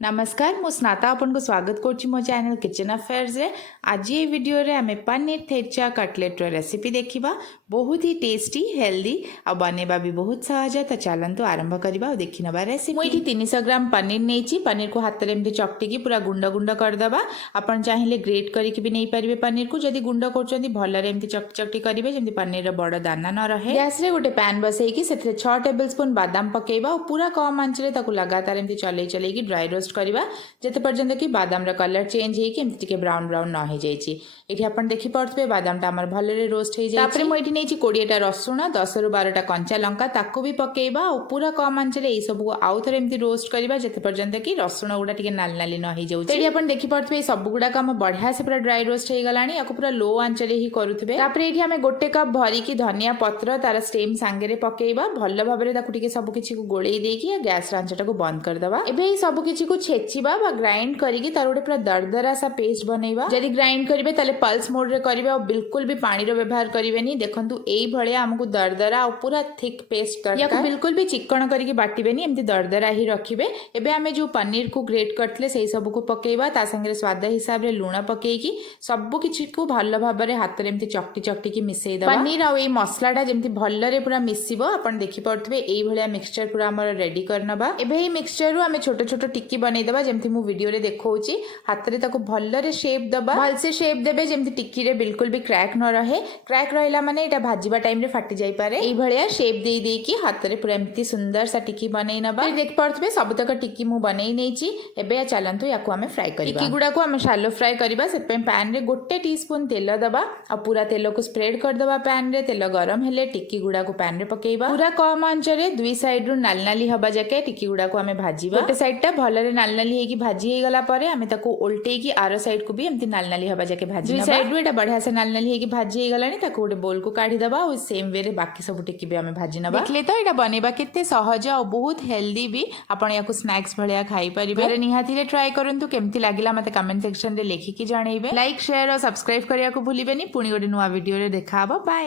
नमस्कार मु स्नाता आपन को स्वागत करछि मो चैनल किचन अफेयर्स रे। आज ये वीडियो रे हमें पनीर थेचा कटलेट रो रेसिपी देखिबा। बहुत ही टेस्टी हेल्दी आ बनेबा भी बहुत सहज। तो चलंतु आरंभ करबा और देखिनबा रेसिपी। मुई 300 ग्राम पनीर नेछि। पनीर को हाथ रे एमती चकटी की पूरा गुंड गुंड कर दबा। आपन चाहिले ग्रेट करिक भी नहीं परिबे पनीर को। जदी गुंड करचंदी भल रे एमती चकटी चकटी करिवे जेमती पनीर रो बड़ दाना न रहे। गैस रे गोटे पैन बसई की सेथरे 6 टेबलस्पून बादाम पकेइबा और पूरा कम आंच रे ताकू लगातार एमती चलै चलै की ड्राई रोस्ट करबा जते पर्यंत कि बादाम रा कलर चेंज हे कि एमती टिके ब्राउन ब्राउन न हे जाईची। एठी आपण देखि पड़तबे बादाम टा हमर भले रे रोस्ट हे जाईची। तापरे मो एठी नेची 20 टा रसुण 10 रु 12 टा कंचा लंका ताकू भी पकेइबा और पूरा कम आंच रे ए सब को आउ थरे एमती रोस्ट करबा जते पर्यंत कि रसुण गुडा टिके नाल नाली न हे जाउची। एठी आपण देखि पड़तबे सब गुडा काम बढ़िया से पूरा ड्राई रोस्ट हे गलानी। याको पूरा लो आंच रे ही करूथबे। तापरे एठी हमें गोटे कप भरी की धनिया पत्र तार स्टेम सांगे रे पकेइबा। भल्ल भाबरे ताकू टिके सब किछि को गोळेई देकी गैस आंचटा को बंद कर दबा। एबे ई सब किछि को छेचिबा बा ग्राइंड करिकी तार गोटे पूरा दरदरा सा पेस्ट बनेबा। जदि ग्राइंड करिवे ताले पल्स मोड रे करिवे और बिल्कुल भी पानी रो व्यवहार करिवेनी। देखंतु एई भलिया हमकु दरदरा और पूरा थिक पेस्ट दरकार। याको बिल्कुल भी चिकन करिकी बाटिबेनी एमती दरदरा ही रखिबे। एबे हमें जो पनीर को ग्रेट करथले सेही सब को पकेइबा। ता संगे स्वाद हिसाब रे लूण पकेइकी सब किछि को भल्ल भाबरे हाथ रे एमती चकटी चकटी की मिसेई दबा। पनीर और एई मसलाटा जेमती भल्ल रे पूरा मिसिबो। आपण देखि पड़थबे एई भलिया मिक्सचर पूरा हमर रेडी करनबा। एबे एई मिक्सचर रु हमें छोट छोट टिक्की बनै दबा जेमती मु वीडियो रे देखौची। हाथ रे ताको भल्ल रे शेप दबा। भल से शेप देबे जेमती टिक्की रे बिल्कुल भी क्रैक न रहे। क्रैक रहिला माने एटा भाजीबा टाइम रे फाटी जाई पारे। एई भलिया शेप देई देई की हाथ रे पूरा एमती सुंदर सा टिक्की बनै नबा। फिर देख पड़थबे सब तक टिक्की मु बनै नेची। एबे चलंतु याको हमें फ्राई करबा। टिक्की गुडा को हमें शालो फ्राई करबा। से पे पैन रे गोटे टीस्पून तेल दबा और पूरा तेल को स्प्रेड कर दबा। पैन रे तेल गरम हेले टिक्की गुडा को पैन रे पकेइबा। पूरा कम आंच रे दुई साइड रु नाल नाली हबा जाके टिक्की गुडा को हमें भाजीबा। गोटे साइड टा भल रे नाल नाली हे की भाजी हे गला परे हमें ताको उल्टे की आरो साइड को भी एमती नाल नाली हबा जाके भाजी दुई साइड रु एटा बढ़िया से नाल नाली हे की भाजी हे गलानी। ताको गोटे बोल को काढी दबा और सेम वे रे बाकी सब टिक्की भी हमें भाजी नबा। देखले तो एटा बनेबा केते सहज और बहुत हेल्दी भी। आपण याको स्नैक्स भलिया खाई परिबे। घरे निहाती रे ट्राई करंतु केमती लागिला मते कमेंट सेक्शन रे लेखि की जणैबे। लाइक शेयर और सब्सक्राइब करिया को भूलिबेनी। पुणी गोटे नुवा वीडियो रे देखा हबो। बाय।